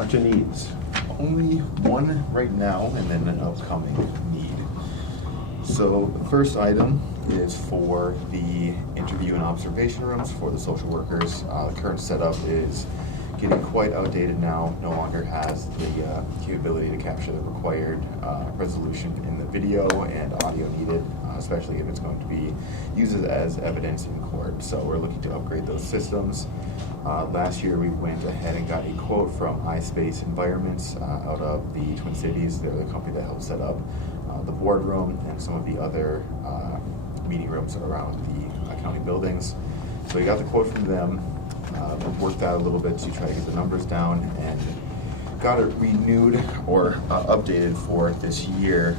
Bunch of needs. Only one right now and then an upcoming need. So the first item is for the interview and observation rooms for the social workers. The current setup is getting quite outdated now, no longer has the capability to capture the required resolution in the video and audio needed, especially if it's going to be used as evidence in court. So we're looking to upgrade those systems. Last year we went ahead and got a quote from iSpace Environments out of the Twin Cities. They're the company that helped set up the boardroom and some of the other meeting rooms around the county buildings. So we got the quote from them. Worked out a little bit to try to get the numbers down and got it renewed or updated for this year.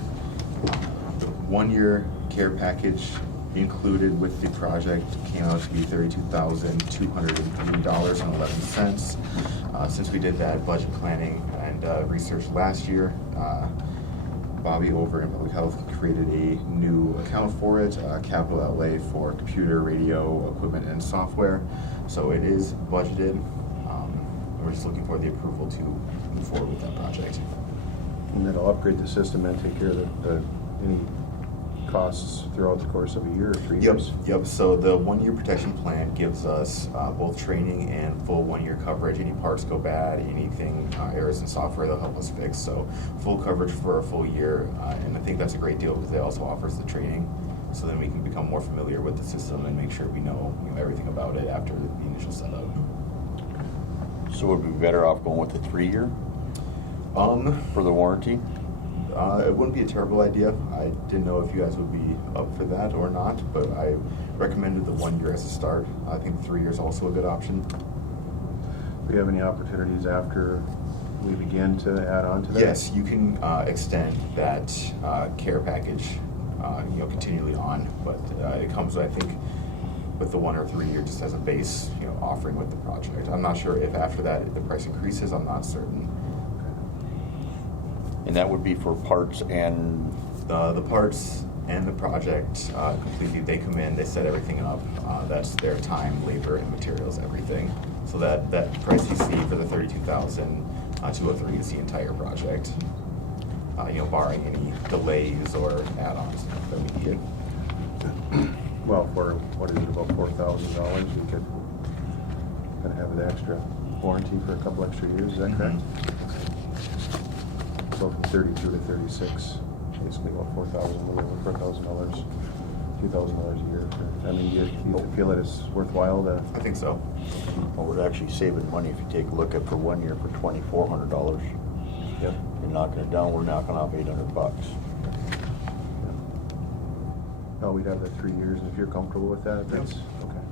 The 1 year care package included with the project came out to be $32,203.11. Since we did that budget planning and research last year, Bobby over in Public Health created a new account for it, capital outlay for computer, radio, equipment, and software. So it is budgeted. We're just looking for the approval to move forward with that project. And that'll upgrade the system and take care of any costs throughout the course of a year or 3 years? Yep. So the 1 year protection plan gives us both training and full 1 year coverage. Any parts go bad, anything, errors in software, they'll help us fix. So full coverage for a full year. And I think that's a great deal because they also offers the training. So then we can become more familiar with the system and make sure we know everything about it after the initial setup. So would we be better off going with the 3 year for the warranty? It wouldn't be a terrible idea. I didn't know if you guys would be up for that or not, but I recommended the 1 year as a start. I think 3 years is also a good option. Do we have any opportunities after we begin to add on to that? Yes, you can extend that care package, continually on, but it comes, I think, with the 1 or 3 year just as a base, offering with the project. I'm not sure if after that if the price increases. I'm not certain. And that would be for parts and... The parts and the project completely, they come in, they set everything up. That's their time, labor, and materials, everything. So that price you see for the $32,203 is the entire project. Barring any delays or add-ons that we need. Well, for what is it, about $4,000, you could kind of have the extra warranty for a couple extra years. Is that correct? So from 32 to 36, basically about $4,000, a little over $4,000, $2,000 a year. Do you feel that it's worthwhile to? I think so. Well, we're actually saving money if you take a look at for 1 year for $2,400. Yep. You're knocking it down, we're knocking off $800. Oh, we'd have the 3 years, and if you're comfortable with that, that's okay.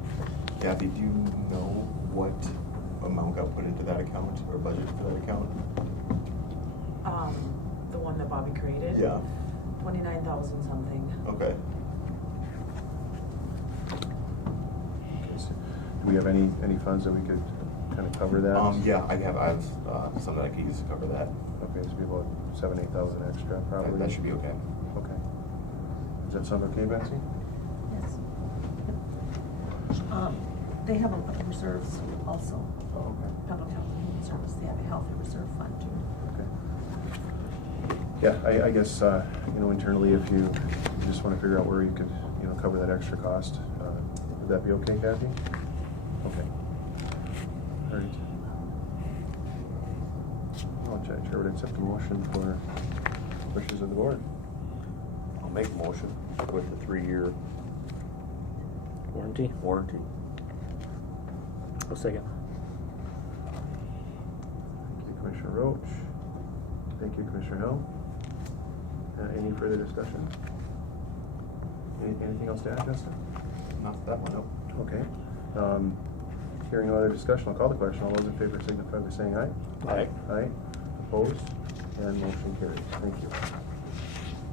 Kathy, do you know what amount got put into that account or budget for that account? The one that Bobby created? Yeah. 29,000 something. Okay. Okay, so do we have any funds that we could kind of cover that? Yeah, I have some that I could use to cover that. Okay, so it'd be about 7,000-8,000 extra, probably. That should be okay. Okay. Does that sound okay, Betsy? Yes. They have a reserves also. Oh, okay. Public Health and Human Service, they have a healthy reserve fund too. Okay. Yeah, I guess, internally, if you just want to figure out where you could, cover that extra cost, would that be okay, Kathy? Okay. All right. Well, Chair would accept a motion for wishes of the board. I'll make a motion with the 3 year Warranty? warranty. A second. Thank you, Commissioner Roach. Thank you, Commissioner Hill. Any further discussion? Anything else to add, Justin? Not that one, nope. Okay. Hearing no other discussion, I'll call the question. All those in favor signify by saying aye. Aye. Aye. Opposed? And motion carries. Thank you.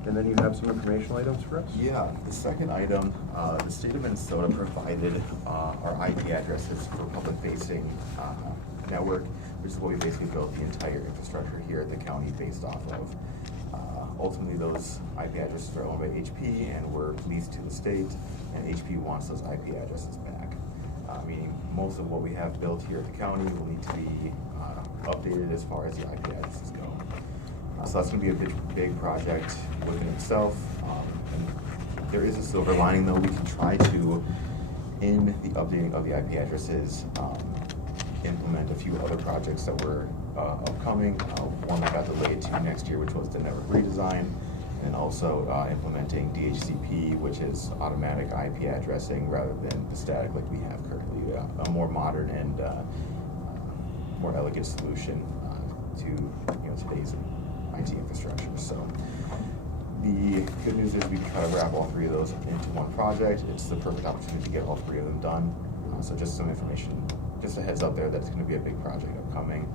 And then you have some informational items for us? Yeah, the second item, the state of Minnesota provided our IP addresses for public-facing network, which is what we basically built the entire infrastructure here at the county based off of. Ultimately, those IP addresses are owned by HP and were leased to the state, and HP wants those IP addresses back. Meaning most of what we have built here at the county will need to be updated as far as the IP addresses go. So that's gonna be a big project within itself. And there is a silver lining though. We can try to, in the updating of the IP addresses, implement a few other projects that were upcoming. One that got delayed to next year, which was the network redesign, and also implementing DHCP, which is automatic IP addressing rather than the static like we have currently. A more modern and more elegant solution to today's IT infrastructure. So the good news is we can try to wrap all three of those into one project. It's the perfect opportunity to get all three of them done. So just some information, just a heads up there that it's going to be a big project upcoming.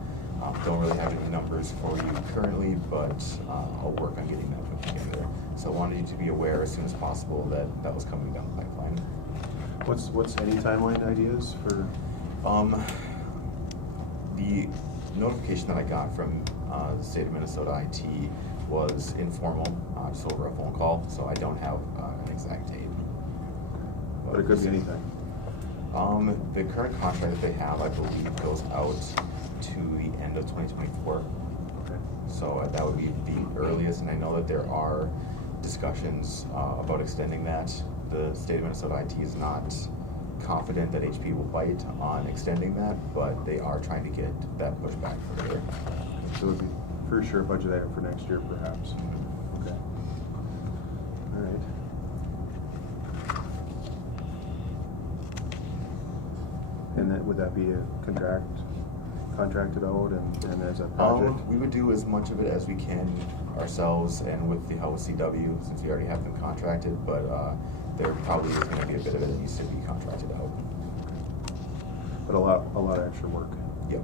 Don't really have any numbers for you currently, but I'll work on getting that put together. So I wanted you to be aware as soon as possible that that was coming down the pipeline. What's any timeline ideas for? The notification that I got from the state of Minnesota IT was informal, just over a phone call, so I don't have an exact date. But it could be anything. The current contract that they have, I believe, goes out to the end of 2024. Okay. So that would be the earliest, and I know that there are discussions about extending that. The state of Minnesota IT is not confident that HP will bite on extending that, but they are trying to get that pushed back further. So it would be for sure a budget item for next year, perhaps. Okay. All right. And then would that be a contracted out and as a project? We would do as much of it as we can ourselves and with the help of CW, since we already have them contracted, but there probably is going to be a bit of it that needs to be contracted out. But a lot of extra work. Yep.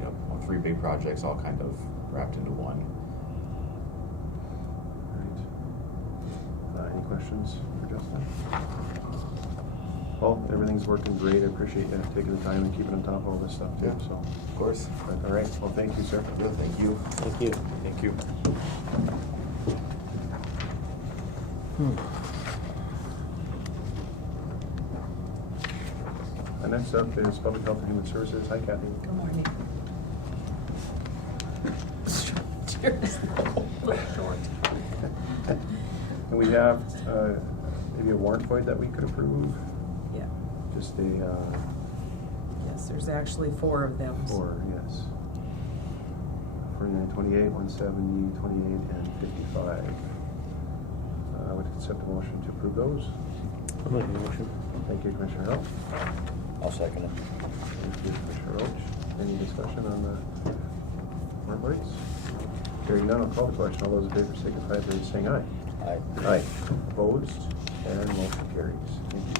Yep. 3 big projects all kind of wrapped into one. All right. Any questions for Justin? Well, everything's working great. I appreciate you taking the time and keeping on top of all this stuff too. Yeah. So, Of course. all right. Well, thank you, sir. Yeah, thank you. Thank you. Thank you. And next up is Public Health and Human Services. Hi, Kathy. Good morning. Cheers. Short. And we have maybe a warrant void that we could approve. Yeah, Just yes, there's actually 4 of them. or yes. 49, 28, 170, 28, and 55. I would accept a motion to approve those. I'll make a motion. Thank you, Commissioner Hill. I'll second it. Thank you, Commissioner Roach. Any discussion on the warrant voids? Hearing none, I'll call the question. All those in favor signify by saying aye. Aye. Aye. Opposed? And motion carries. Thank you.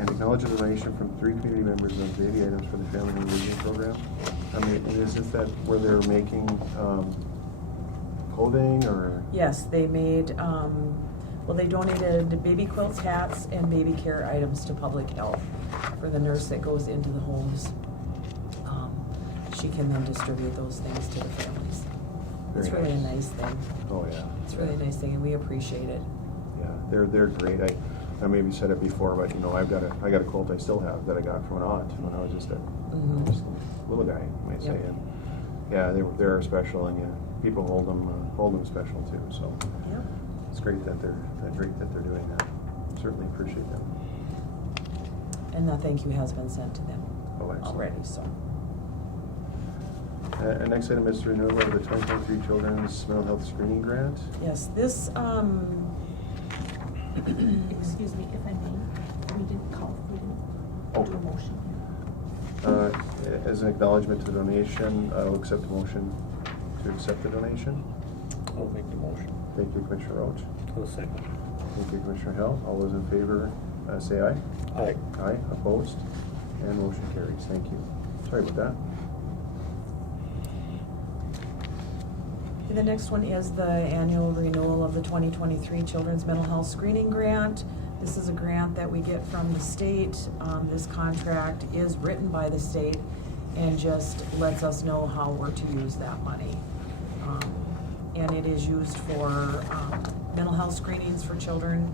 And acknowledge a donation from 3 community members of baby items for the Family Engagement Program. I mean, is this that where they're making clothing or? Yes, they made, well, they donated baby quilts, hats, and baby care items to public health for the nurse that goes into the homes. She can then distribute those things to the families. It's Very really a nice. nice thing. Oh, yeah. It's really a nice thing, and we appreciate it. Yeah, they're great. I maybe said it before, but I got a quilt I still have that I got from an aunt when I was just a little guy, you might say. Yep. And yeah, they're special, and yeah, people hold them special too. So Yep. it's great that they're doing that. Certainly appreciate them. And that thank you has been sent to them Oh, excellent. already, so. And next item is the renewal of the 2023 Children's Mental Health Screening Grant. Yes, this, Excuse me, if I may, we didn't do a motion. As an acknowledgement to the donation, I'll accept the motion to accept the donation. I'll make the motion. Thank you, Commissioner Roach. I'll second. Thank you, Commissioner Hill. All those in favor, say aye. Aye. Aye, opposed, and motion carries. Thank you. Sorry about that. The next one is the annual renewal of the 2023 Children's Mental Health Screening Grant. This is a grant that we get from the state. This contract is written by the state and just lets us know how we're to use that money. And it is used for mental health screenings for children,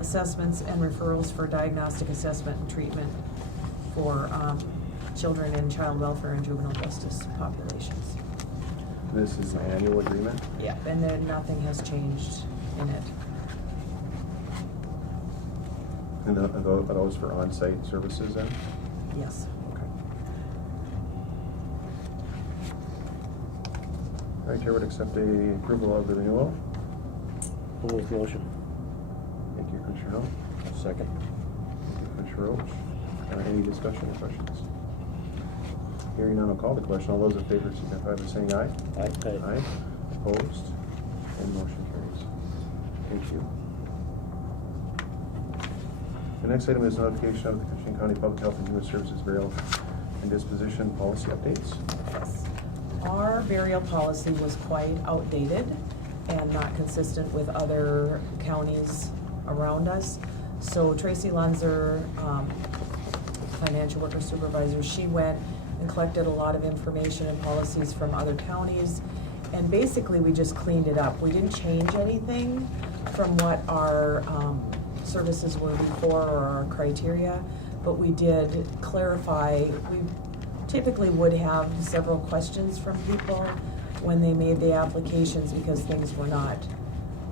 assessments and referrals for diagnostic assessment and treatment for children in child welfare and juvenile justice populations. This is an annual agreement? Yep, and then nothing has changed in it. And are those for on-site services then? Yes. Okay. All right, Chair would accept a approval of the renewal. I'll make the motion. Thank you, Commissioner Hill. Second. Thank you, Commissioner Roach. Any discussion or questions? Hearing none, I'll call the question. All those in favor signify by saying aye. Aye. Aye. Opposed? And motion carries. Thank you. The next item is notification of the Koochiching County Public Health and Human Services burial and disposition policy updates. Yes. Our burial policy was quite outdated and not consistent with other counties around us. So Tracy Lunzer, financial worker supervisor, she went and collected a lot of information and policies from other counties. And basically, we just cleaned it up. We didn't change anything from what our services were before or our criteria, but we did clarify. We typically would have several questions from people when they made the applications because things were not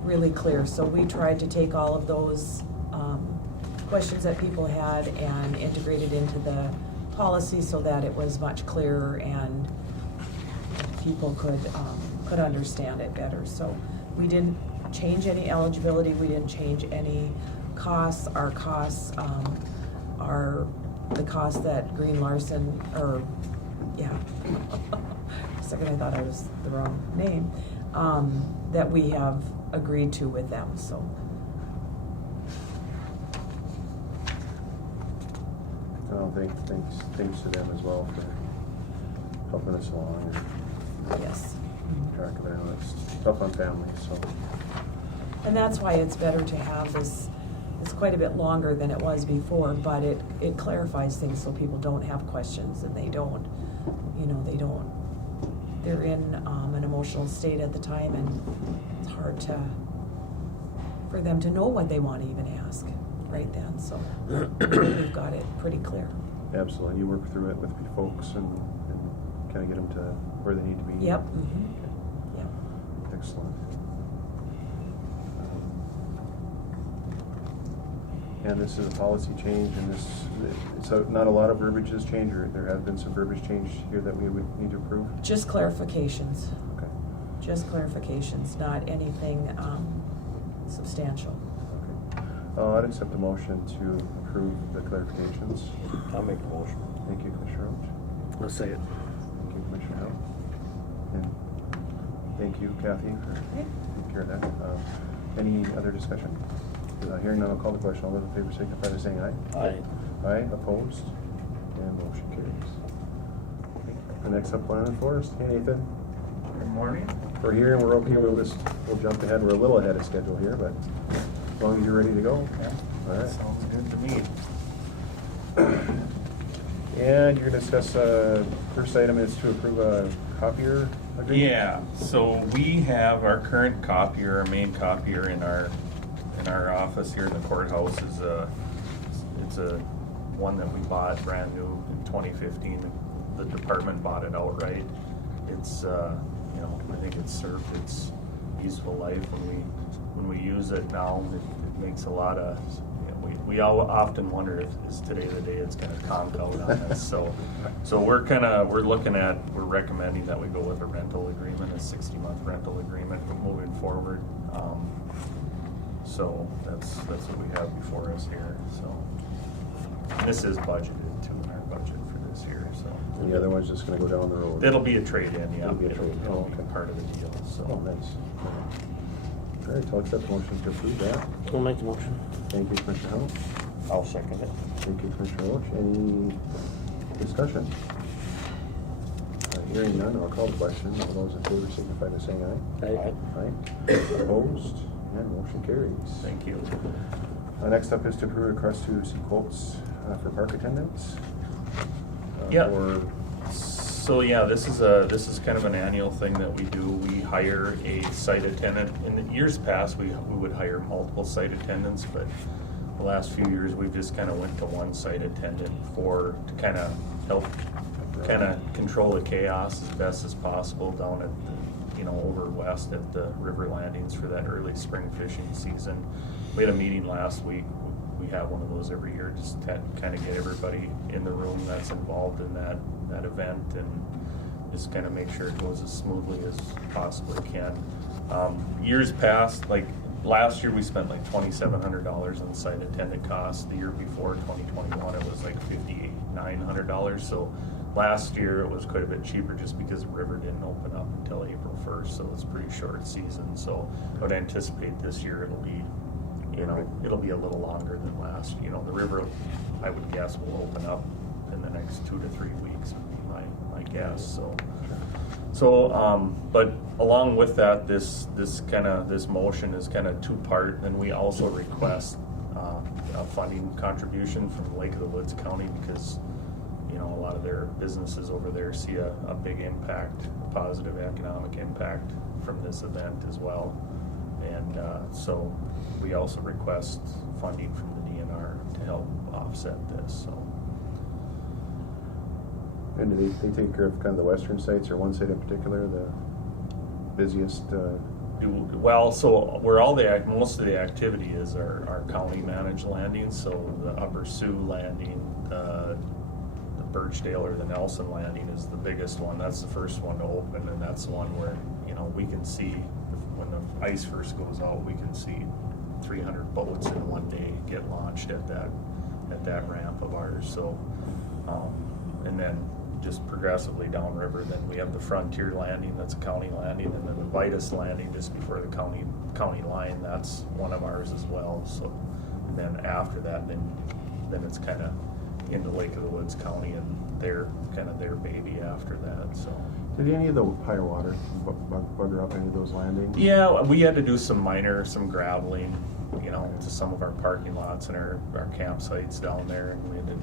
really clear. So we tried to take all of those questions that people had and integrate it into the policy so that it was much clearer and people could understand it better. So we didn't change any eligibility, we didn't change any costs. Our costs are the cost that Green Larson, or, yeah, for a second I thought I was the wrong name, that we have agreed to with them, so. Oh, thanks to them as well for helping us along and Yes. track of it. I know it's tough on families, so. And that's why it's better to have this, it's quite a bit longer than it was before, but it clarifies things so people don't have questions and they don't, they're in an emotional state at the time and it's hard for them to know what they want to even ask right then, so we've got it pretty clear. Absolutely. You work through it with your folks and kind of get them to where they need to be. Yep. Okay. Mm-hmm. Yep. Excellent. And this is a policy change, and so not a lot of verbiage has changed, or there have been some verbiage change here that we would need to approve? Just clarifications. Okay. Just clarifications, not anything substantial. Okay. I'd accept the motion to approve the clarifications. I'll make the motion. Thank you, Commissioner Roach. I'll say it. Thank you, Commissioner Hill. And thank you, Kathy, for taking care of that. Any other discussion? Hearing none, I'll call the question. All those in favor signify by saying aye. Aye. Aye, opposed, and motion carries. Okay. The next up, Land and Forest. Hey, Nathan. Good morning. We're here and we're okay. We'll jump ahead. We're a little ahead of schedule here, but as long as you're ready to go. Yeah, All right. sounds good to me. And you're gonna discuss, first item is to approve a copier agreement? Yeah, so we have our current copier, our main copier in our office here in the courthouse it's a one that we bought brand new in 2015. The department bought it outright. It's I think it's served its useful life when we use it now. It makes a lot of, we all often wonder if is today the day it's gonna conk out on us. So we're recommending that we go with a rental agreement, a 60-month rental agreement moving forward. So that's what we have before us here. So and this is budgeted too in our budget for this year. So And the other one's just gonna go down the road? it'll be a trade-in, yeah. It'll be a trade-in. It'll Oh, be okay. part of the deal. Oh, So nice. All right, I'll accept the motion to approve that. I'll make the motion. Thank you, Commissioner Hill. I'll second it. Thank you, Commissioner Roach. Any discussion? Hearing none, I'll call the question. All those in favor signify by saying aye. Aye. Aye. Opposed? And motion carries. thank you. Next up is to approve a request to see quotes for park attendants. Yeah. Or, So yeah, this is kind of an annual thing that we do. We hire a site attendant. In the years past, we would hire multiple site attendants, but the last few years, we've just kind of went to one site attendant to kind of help control the chaos as best as possible down at over west at the river landings for that early spring fishing season. We had a meeting last week. We have one of those every year, just to kind of get everybody in the room that's involved in that event and just kind of make sure it goes as smoothly as possibly can. Years past, like last year, we spent like $2,700 on site attendant costs. The year before, 2021, it was like $5,900. So last year it was quite a bit cheaper just because the river didn't open up until April 1st, so it's a pretty short season. So I would anticipate this year it'll be, it'll be a little longer than last. The river, I would guess, will open up in the next 2 to 3 weeks would be my guess. But along with that, this motion is kind of two-part, and we also request a funding contribution from Lake of the Woods County because a lot of their businesses over there see a big impact, a positive economic impact from this event as well. And so we also request funding from the DNR to help offset this. So. And do they take care of kind of the western sites, or one site in particular, the busiest? Well, so where most of the activity is our county managed landings. So the Upper Sioux landing, the Birchdale or the Nelson landing is the biggest one. That's the first one to open, and that's the one where we can see when the ice first goes out, we can see 300 boats in one day get launched at that ramp of ours. So, and then just progressively downriver, then we have the Frontier landing, that's a county landing, and then the Vitus landing just before the county line, that's one of ours as well. So, and then after that, then it's kind of into Lake of the Woods County, and they're kind of their baby after that. So, did any of the higher water bugger up any of those landings? Yeah, we had to do some graveling, to some of our parking lots and our campsites down there, and we had to,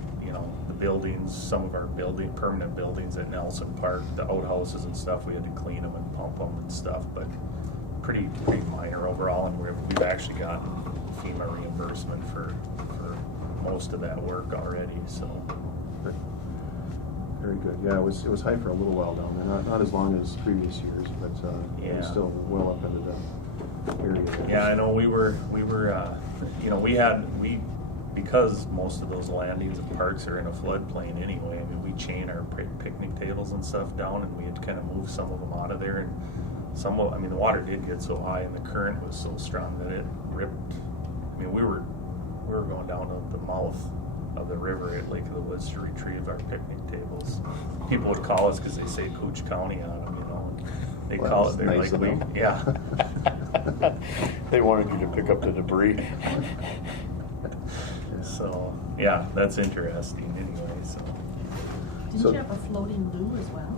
the buildings, some of our permanent buildings at Nelson Park, the outhouses and stuff, we had to clean them and pump them and stuff, but pretty minor overall, and we've actually gotten FEMA reimbursement for most of that work already. So very good. Yeah, it was high for a little while down there. Not as long as previous years, but it was still well up into the area there. Yeah, I know we were because most of those landings and parks are in a floodplain anyway. I mean, we chain our picnic tables and stuff down, and we had to kind of move some of them out of there. And the water did get so high, and the current was so strong that it ripped. I mean, we were going down to the mouth of the river at Lake of the Woods to retrieve our picnic tables. People would call us because they say Cooch County on them, They call it. They're nice like, yeah. They wanted you to pick up the debris. So yeah, that's interesting. Anyway, Didn't you have a floating loo as well?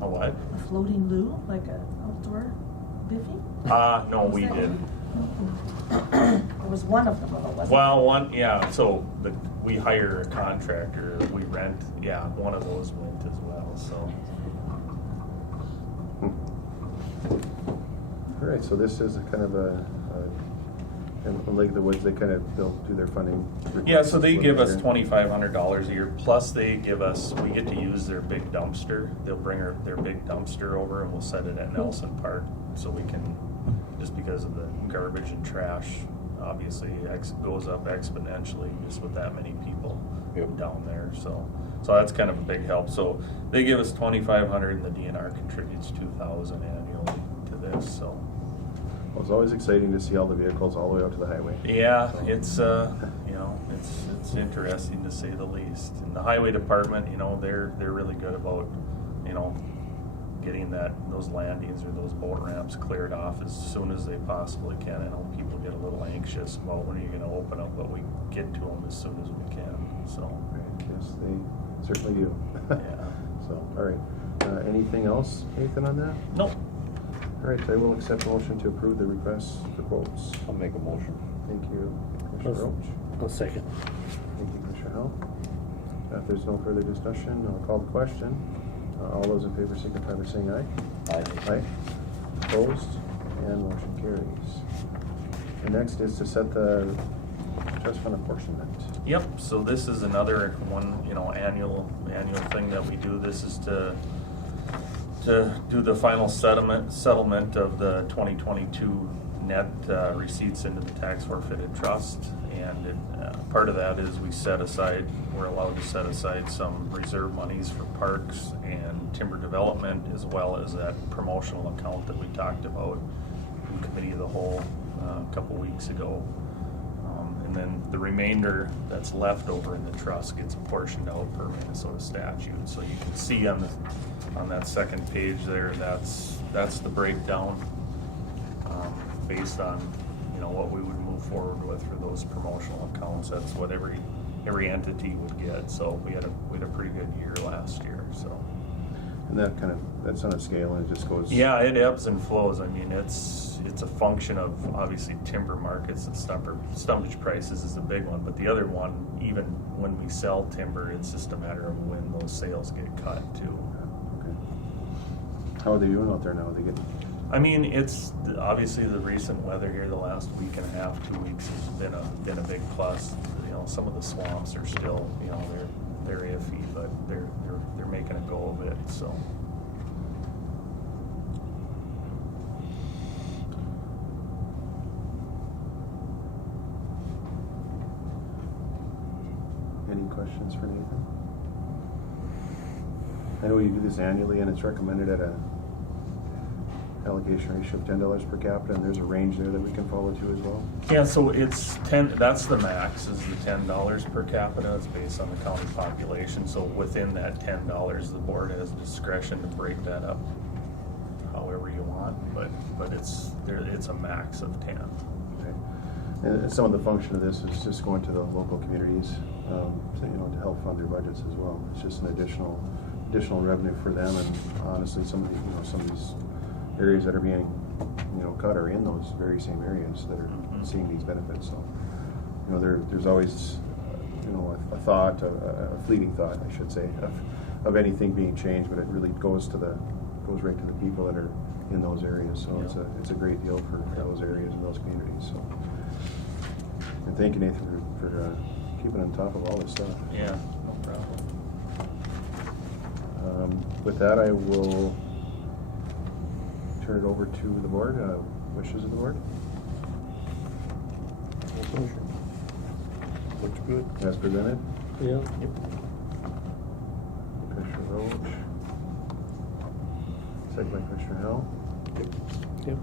a what? A floating loo, like an outdoor biffy? No, Was we that didn't. It was one of them, though, wasn't it? Well, so we hire a contractor, we rent, one of those went as well, so. All right, so this is a kind of in Lake of the Woods, they'll do their funding. Yeah, so they give us here. $2,500 a year, plus we get to use their big dumpster. They'll bring their big dumpster over and we'll set it at Nelson Park, so we can, just because of the garbage and trash, obviously goes up exponentially just with that many people down there, so that's kind of a big help. So they give us $2,500 and the DNR contributes $2,000 annually to this, so. Well, it's always exciting to see all the vehicles all the way out to the highway. Yeah, it's it's interesting to say the least. And the highway department, they're really good about, getting those landings or those boat ramps cleared off as soon as they possibly can. I know people get a little anxious about when are you going to open up, but we get to them as soon as we can. So. Right. Yes, they certainly do. Yeah. So, all right. Anything else, Nathan, on that? Nope. All right, I will accept a motion to approve the requests for quotes. I'll make a motion. Thank you, Commissioner Roach. I'll second. Thank you, Commissioner Howell. If there's no further discussion, I'll call the question. All those in favor signify by saying aye. Aye. Opposed? And motion carries. And next is to set the trust fund apportionment. Yep, so this is another one, annual thing that we do. This is to do the final settlement of the 2022 net receipts into the tax forfeited trust. And part of that is we're allowed to set aside some reserve monies for parks and timber development, as well as that promotional account that we talked about in committee of the whole a couple weeks ago. And then the remainder that's left over in the trust gets apportioned out per Minnesota statute. So you can see on that second page there, that's the breakdown based on what we would move forward with for those promotional accounts. That's what every entity would get. So we had a pretty good year last year. So. And that's on a scale, and it just goes. Yeah, it ebbs and flows. I mean, it's a function of obviously timber markets and stumpage prices is a big one, but the other one, even when we sell timber, it's just a matter of when those sales get cut too. Okay. How are they doing out there now? I mean, it's obviously the recent weather here the last week and a half, 2 weeks has been a big plus. Some of the swamps are still, they're iffy, but they're making a go of it. So. Any questions for Nathan? I know you do this annually, and it's recommended at a allocation ratio of $10 per capita, and there's a range there that we can follow to as well. Yeah, so it's 10. That's the max, is the $10 per capita. It's based on the county population. So within that $10, the board has discretion to break that up however you want. But it's a max of 10. Okay. And some of the function of this is just going to the local communities, to help fund their budgets as well. It's just an additional revenue for them, and honestly, some of these areas that are being cut are in those very same areas that are seeing these benefits. So there's always a thought, a fleeting thought, I should say, of anything being changed, but it really goes right to the people that are in those areas. So it's a great deal for those areas and those communities. So, and thank you, Nathan, for keeping on top of all this stuff. Yeah, no problem. With that, I will turn it over to the board. Wishes of the board? Looks good. As presented. Yeah. Yep. Commissioner Roach. Second by Commissioner Hill. Yep.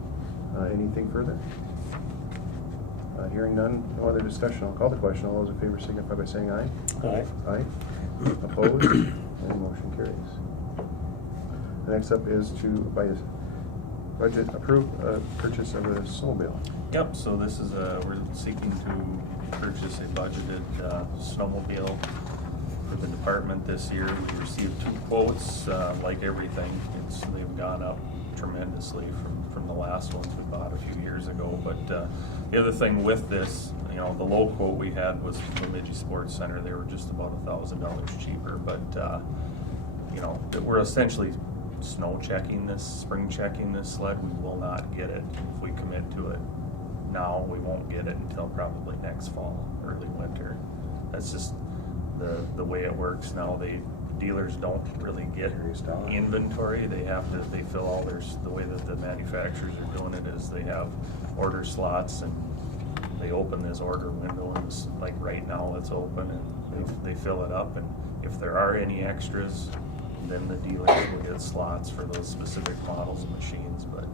Anything further? Hearing none, no other discussion. I'll call the question. All those in favor signify by saying aye. Aye. Aye. Opposed? And motion carries. The next up is to, by budget, approve purchase of a snowmobile. Yep, so this is we're seeking to purchase a budgeted snowmobile for the department this year. We received 2 quotes. Like everything, they've gone up tremendously from the last ones we bought a few years ago. But the other thing with this, the low quote we had was from the Bemidji Sports Center. They were just about $1,000 cheaper. But we're essentially spring checking this sled. We will not get it if we commit to it now. We won't get it until probably next fall, early winter. That's just the way it works now. Dealers don't really get inventory. They fill all the way that the manufacturers are doing it is they have order slots, and they open this order window, and like right now it's open, and they fill it up, and if there are any extras, then the dealers will get slots for those specific models of machines. But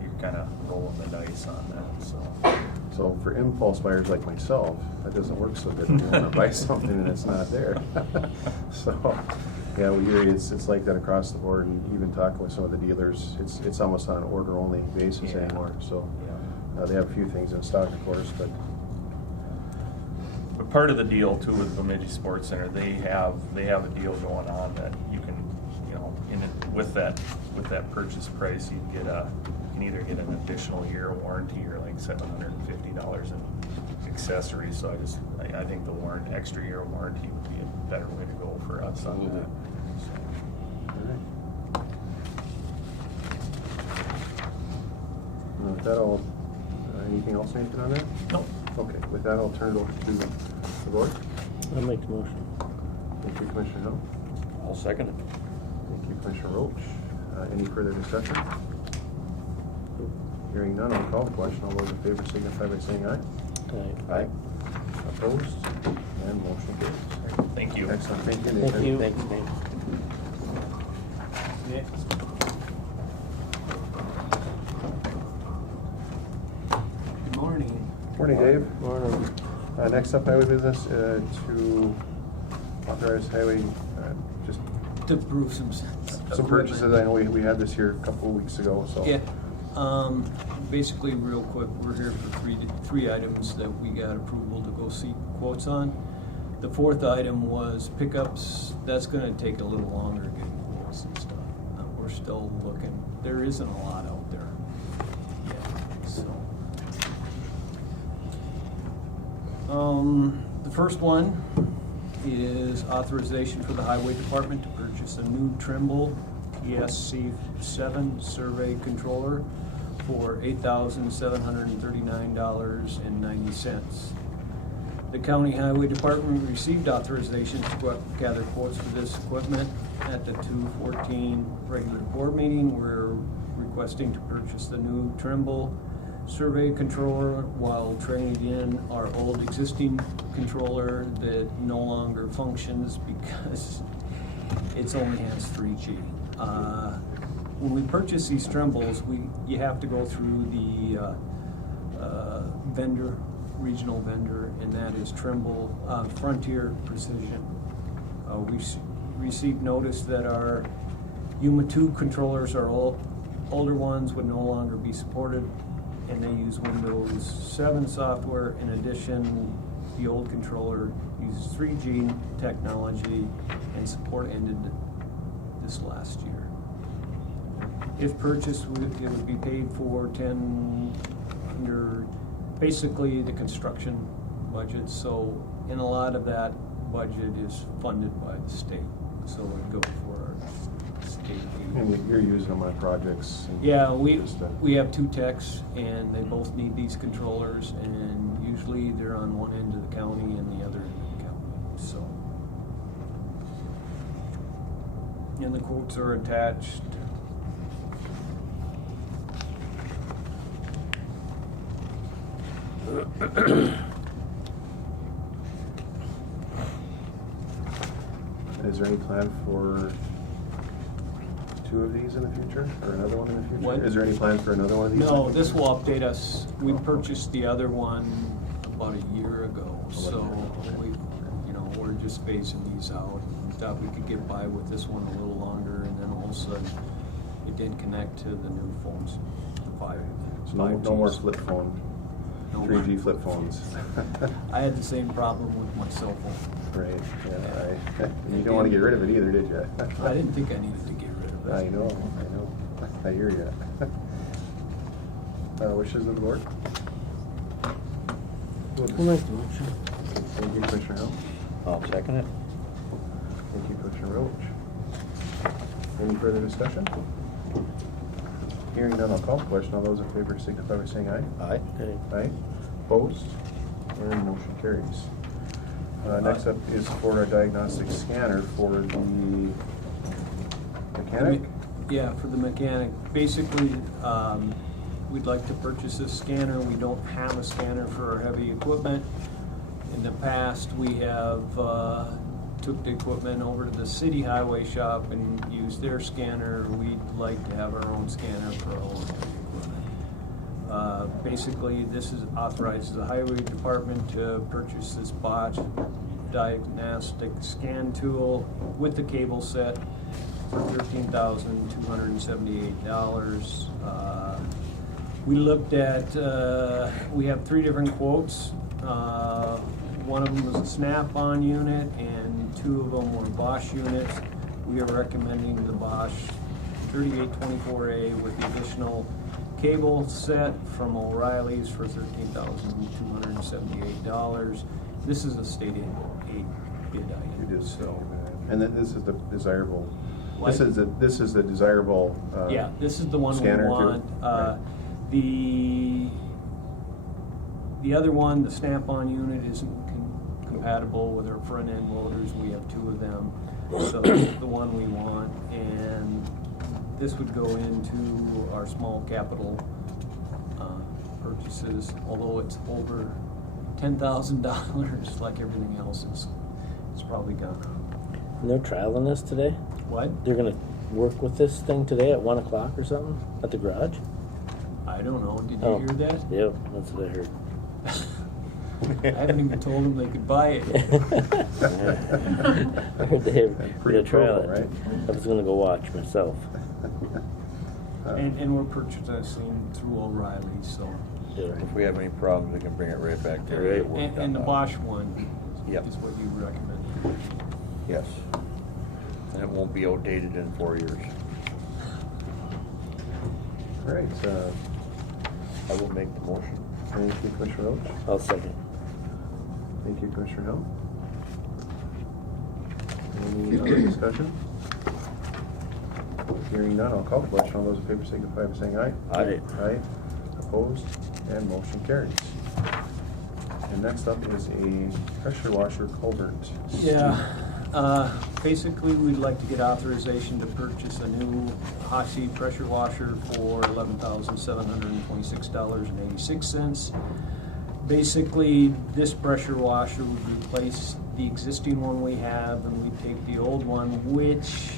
you're kind of rolling the dice on that. So for impulse buyers like myself, that doesn't work so good. You want to buy something and it's not there. So yeah, we hear it's like that across the board, and even talking with some of the dealers, it's almost on an order only basis anymore. So they have a few things in stock, of course, but part of the deal too with Bemidji Sports Center, they have a deal going on that you can, with that purchase price, you can either get an additional year of warranty or like $750 in accessories. So I think the extra year of warranty would be a better way to go for us on that. all right. With that, anything else, Nathan, on that? Nope. Okay, with that, I'll turn it over to the board. I'll make the motion. Thank you, Commissioner Hill. I'll second it. Thank you, Commissioner Roach. Any further discussion? Hearing none, I'll call the question. All those in favor signify by saying aye. Aye. Opposed? And motion carries. Thank you. Excellent, thank you, Nathan. Thank you. Thanks, Nate. Good morning. Morning, Dave. Morning. Next up, highway business, to authorize highway, just To approve some. some purchases. I know we had this here a couple of weeks ago, so. Yeah, basically, real quick, we're here for three items that we got approval to go seek quotes on. The fourth item was pickups. That's gonna take a little longer getting quotes and stuff. We're still looking. There isn't a lot out there yet, so. The first one is authorization for the highway department to purchase a new Trimble TSC7 survey controller for $8,739.90. The county highway department received authorization to gather quotes for this equipment at the 2/14 regular board meeting. We're requesting to purchase the new Trimble survey controller while trading in our old existing controller that no longer functions because it only has 3G. When we purchase these Trimbles, you have to go through the vendor, regional vendor, and that is Trimble Frontier Precision. We received notice that our UMA 2 controllers, our older ones, would no longer be supported, and they use Windows 7 software. In addition, the old controller uses 3G technology, and support ended this last year. If purchased, it would be paid for under basically the construction budget. So, and a lot of that budget is funded by the state. So it would go for our state aid. And you're using them on projects? and Yeah, just, we have two techs, and they both need these controllers, and usually they're on one end of the county and the other end of the county, so. And the quotes are attached. Is there any plan for 2 of these in the future, or another one in the future? What? Is there any plan for another one of these? No, this will update us. We purchased the other one about a year ago, so we're just phasing these out. We thought we could get by with this one a little longer, and then all of a sudden, it didn't connect to the new phones, the 5. So no more flip phone, No. 3G flip phones. I had the same problem with my cell phone. Right, yeah, you don't want to get rid of it either, did you? I didn't think I needed to get rid of it. I know, I hear you. Wishes of the board? I'll make the motion. Thank you, Commissioner Hill. I'll second it. Thank you, Commissioner Roach. Any further discussion? Hearing none, I'll call the question. All those in favor signify by saying aye. Aye. Aye. Opposed? And motion carries. Next up is for a diagnostic scanner for the mechanic. Yeah, for the mechanic. Basically, we'd like to purchase this scanner. We don't have a scanner for our heavy equipment. In the past, we have took the equipment over to the city highway shop and used their scanner. We'd like to have our own scanner for our own heavy equipment. Basically, this authorizes the highway department to purchase this Bosch diagnostic scan tool with the cable set for $13,278. We looked at, we have 3 different quotes. One of them was a Snap-on unit, and 2 of them were Bosch units. We are recommending the Bosch 3824A with the additional cable set from O'Reilly's for $13,278. This is a state aid bid You item, did so. And then this is the desirable, What? this is the desirable Yeah, this is the one we scanner too? want. Right. The The other one, the snap-on unit, isn't compatible with our front-end loaders. We have 2 of them. So this is the one we want, and this would go into our small capital purchases, although it's over $10,000, like everything else is. It's probably gone up. And they're trialing this today? What? They're gonna work with this thing today at 1 o'clock or something at the garage? I don't know. Did you Oh. hear that? Yep, that's what I heard. I haven't even told them they could buy it. I heard they were Pretty gonna trial cool, it. right? I was gonna go watch myself. And we're purchasing through O'Reilly, so. Yeah. If we have any problems, we can bring it right back there. Right. Get worked And the on. Bosch one Yep. is what you recommend. Yes. And it won't be outdated in 4 years. All right, I will make the motion. thank you, Commissioner Roach. I'll second. Thank you, Commissioner Hill. Any other discussion? Hearing none, I'll call the question. All those in favor signify by saying aye. Aye. Aye. Opposed? And motion carries. And next up is a pressure washer culvert. Yeah, basically, we'd like to get authorization to purchase a new hot seat pressure washer for $11,726.86. Basically, this pressure washer would replace the existing one we have, and we'd take the old one, which,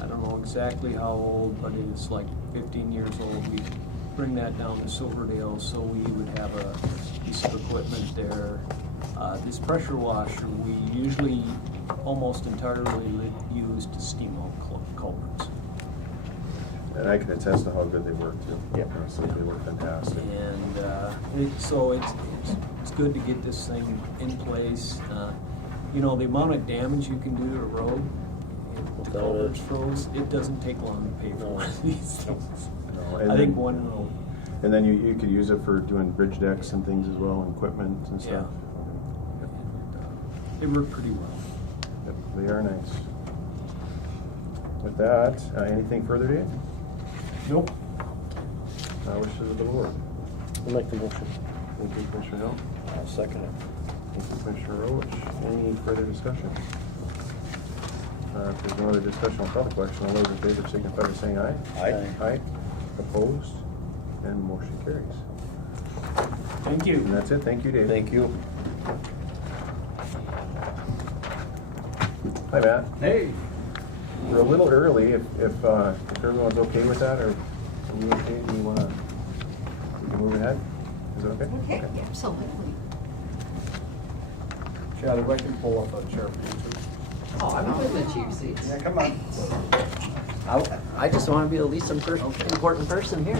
I don't know exactly how old, but it's like 15 years old. We'd bring that down to Silverdale, so we would have a piece of equipment there. This pressure washer, we usually almost entirely use to steam out culverts. And I can attest to how good they work too. Yep. So they work fantastic. And so it's good to get this thing in place. You know, the amount of damage you can do to a road, if the Without culvert's it. froze, it doesn't take long to pay for one of these things. No, and I think then- one road. And then you could use it for doing bridge decks and things as well, and equipment and stuff. Yep. It worked pretty well. Yep, they are nice. With that, anything further, Dave? Nope. Wishes of the board. I'll make the motion. Thank you, Commissioner Hill. I'll second it. Thank you, Commissioner Roach. Any further discussion? If there's no other discussion, I'll call the question. All those in favor signify by saying aye. Aye. Aye. Opposed? And motion carries. Thank And you. that's it. Thank you, Dave. Thank you. Hi, Matt. Hey. We're a little early. If everyone's okay with that, or are we okay? Do you want to? We can move ahead. Is that okay? Okay, absolutely. Chad, if I can pull up a chair for you too. Oh, I'm good with cheap seats. Yeah, come on. I just want to be the least important person here.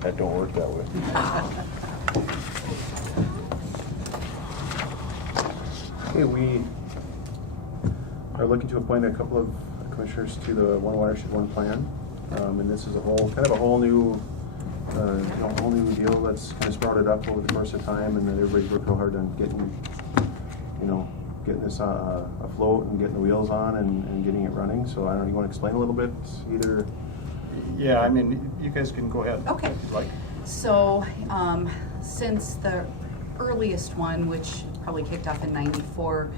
That don't work that way. Okay, we are looking to appoint a couple of commissioners to the One Watershed, One Plan. And this is a whole new deal that's kind of sprouted up over the course of time, and then everybody's worked real hard on getting this afloat and getting the wheels on and getting it running. So I don't know, you want to explain a little bit, either? Yeah, I mean, you guys can go ahead. Okay. If you'd like. So, since the earliest one, which probably kicked off in '94,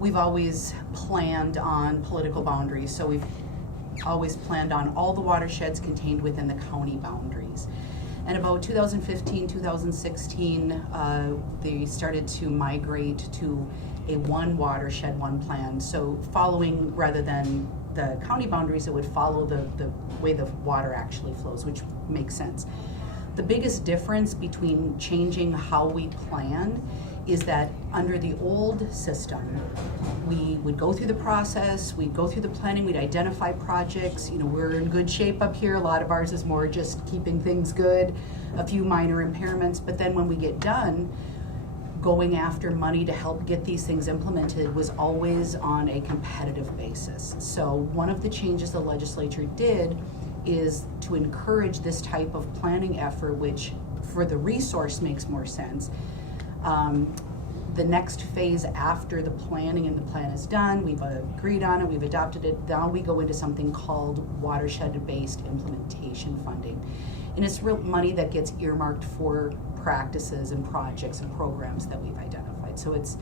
we've always planned on political boundaries. So we've always planned on all the watersheds contained within the county boundaries. And about 2015, 2016, they started to migrate to a one watershed, one plan. So following, rather than the county boundaries, it would follow the way the water actually flows, which makes sense. The biggest difference between changing how we plan is that under the old system, we would go through the process, we'd go through the planning, we'd identify projects. You know, we're in good shape up here. A lot of ours is more just keeping things good, a few minor impairments. But then when we get done, going after money to help get these things implemented was always on a competitive basis. So one of the changes the legislature did is to encourage this type of planning effort, which for the resource makes more sense. the next phase after the planning and the plan is done, we've agreed on it, we've adopted it, now we go into something called watershed-based implementation funding. And it's real money that gets earmarked for practices and projects and programs that we've identified. So it's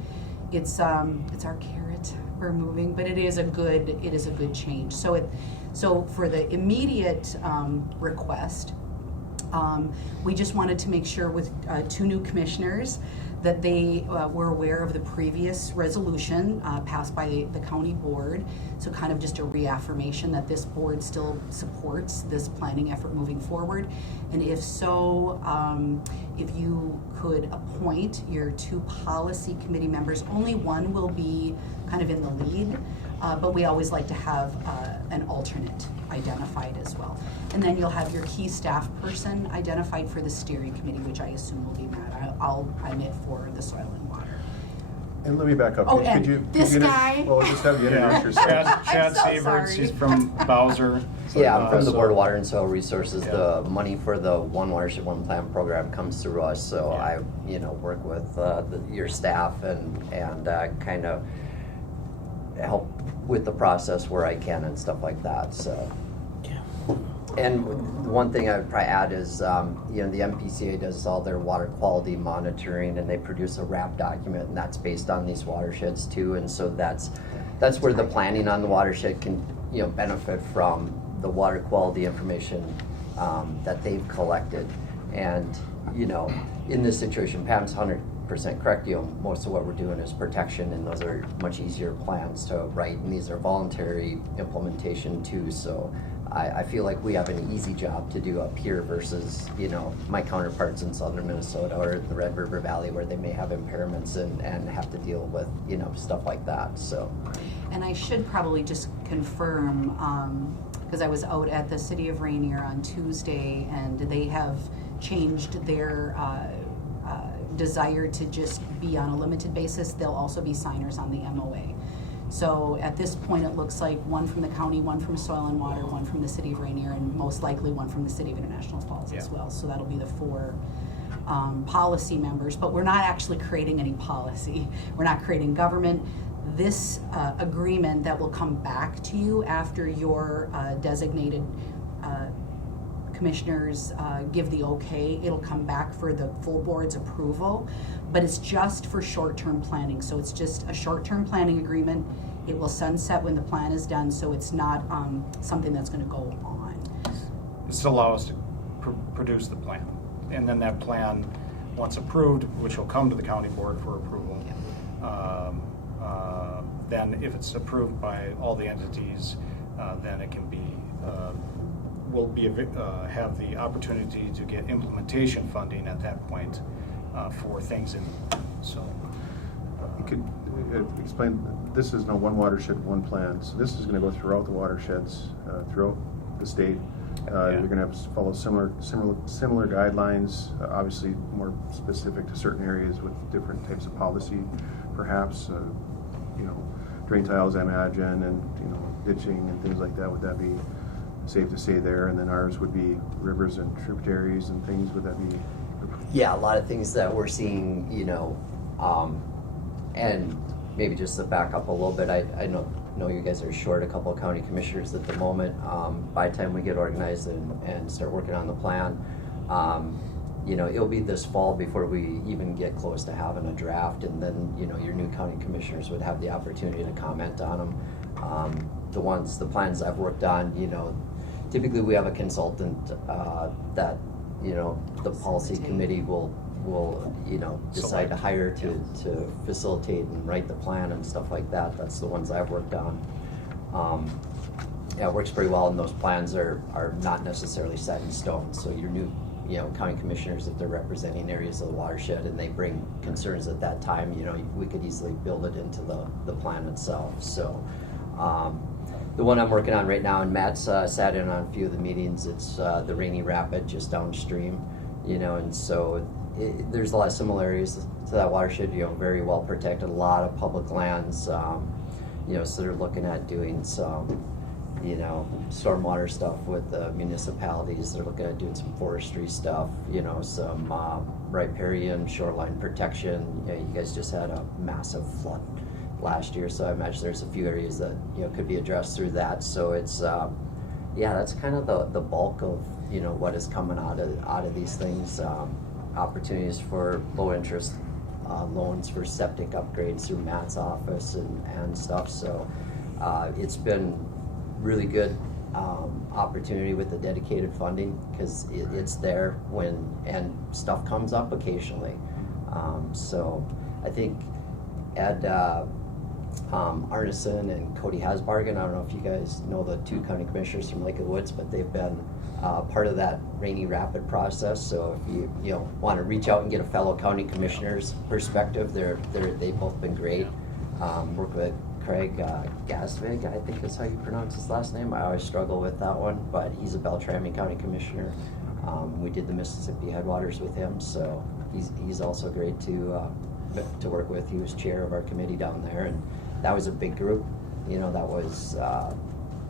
our carrot we're moving, but it is a good change. So for the immediate request, we just wanted to make sure with 2 new commissioners that they were aware of the previous resolution passed by the county board. So kind of just a reaffirmation that this board still supports this planning effort moving forward. And if so, if you could appoint your 2 policy committee members, only one will be kind of in the lead, but we always like to have an alternate identified as well. And then you'll have your key staff person identified for the steering committee, which I assume will be Matt. I'm it for the soil and water. And let me back up. Oh, Could and you this guy. Well, just have you introduce yourself. Chad I'm so Severts, sorry. he's from Bowser. Yeah, I'm from the So- Board of Water and Soil Resources. Yeah. The money for the One Watershed, One Plan program comes through us, so Yeah. I, work with your staff and kind of help with the process where I can and stuff like that, so. And one thing I would probably add is, the MPCA does all their water quality monitoring, and they produce a RAP document, and that's based on these watersheds too. And so that's where the planning on the watershed can, benefit from the water quality information that they've collected. And, in this situation, Pam's 100% correct. Most of what we're doing is protection, and those are much easier plans to write, and these are voluntary implementation too. So I feel like we have an easy job to do up here versus, my counterparts in southern Minnesota or the Red River Valley, where they may have impairments and have to deal with, stuff like that, so. And I should probably just confirm, because I was out at the City of Rainier on Tuesday, and they have changed their desire to just be on a limited basis. They'll also be signers on the MOA. So at this point, it looks like one from the county, one from Soil and Water, one from the City of Rainier, and most likely one from the City of International Falls as well. So that'll be the 4 policy members, but we're not actually creating any policy. We're not creating government. This agreement that will come back to you after your designated commissioners give the okay, it'll come back for the full board's approval, but it's just for short-term planning. So it's just a short-term planning agreement. It will sunset when the plan is done, so it's not something that's going to go on. It's to allow us to produce the plan. And then that plan, once approved, which will come to the county board for approval, then if it's approved by all the entities, then it can be, will be have the opportunity to get implementation funding at that point for things in, so. You could explain, this is no one watershed, one plan. So this is going to go throughout the watersheds, throughout the state. You're going to have to follow similar guidelines, obviously more specific to certain areas with different types of policy, perhaps, drain tiles, I imagine, and, ditching and things like that. Would that be safe to say there? And then ours would be rivers and tributaries and things. Would that be? Yeah, a lot of things that we're seeing, and maybe just to back up a little bit, I know you guys are short a couple of county commissioners at the moment. By the time we get organized and start working on the plan, it'll be this fall before we even get close to having a draft, and then, your new county commissioners would have the opportunity to comment on them. The plans I've worked on, typically we have a consultant that, the policy committee will decide to hire to facilitate and write the plan and stuff like that. That's the ones I've worked on. It works pretty well, and those plans are not necessarily set in stone. So your new county commissioners, if they're representing areas of the watershed and they bring concerns at that time, we could easily build it into the plan itself. So the one I'm working on right now, and Matt's sat in on a few of the meetings, it's the Rainy Rapid just downstream, and so there's a lot of similarities to that watershed, very well protected, a lot of public lands, so they're looking at doing some you know, stormwater stuff with the municipalities. They're looking at doing some forestry stuff, you know, some riparian shoreline protection. You know, you guys just had a massive flood last year, so I imagine there's a few areas that, you know, could be addressed through that. So it's, yeah, that's kind of the bulk of, you know, what is coming out of these things. Opportunities for low interest loans for septic upgrades through Matt's office and stuff. So it's been really good opportunity with the dedicated funding, because it's there when, and stuff comes up occasionally. So I think Ed Arneson and Cody Hasbargen, I don't know if you guys know the two county commissioners from Lake of the Woods, but they've been part of that Rainy Rapid process. So if you know, want to reach out and get a fellow county commissioner's perspective, they've both been great. Work with Craig Gasvig, I think is how you pronounce his last name. I always struggle with that one, but he's a Beltrami County commissioner. We did the Mississippi Headwaters with him, so he's also great to work with. He was chair of our committee down there, and that was a big group. You know, that was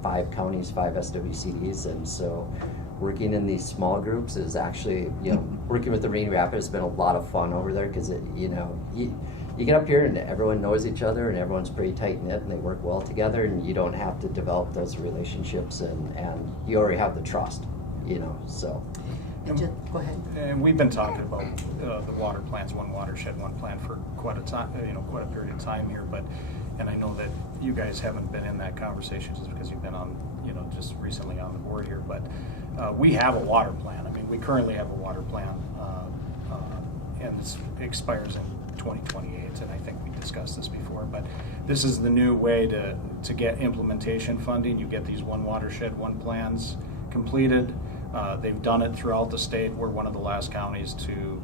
5 counties, 5 SWCDs, and so working in these small groups is actually, you know, working with the Rainy Rapid has been a lot of fun over there, because you know, you get up here and everyone knows each other and everyone's pretty tight knit and they work well together, and you don't have to develop those relationships, and you already have the trust, you know. So And just, go ahead. And we've been talking about the water plans, one watershed, one plan for quite a time, quite a period of time here. But, and I know that you guys haven't been in that conversation just because you've been on, just recently on the board here. But we have a water plan. I mean, we currently have a water plan, and it expires in 2028. And I think we discussed this before. But this is the new way to get implementation funding. You get these one watershed, one plans completed. They've done it throughout the state. We're one of the last counties to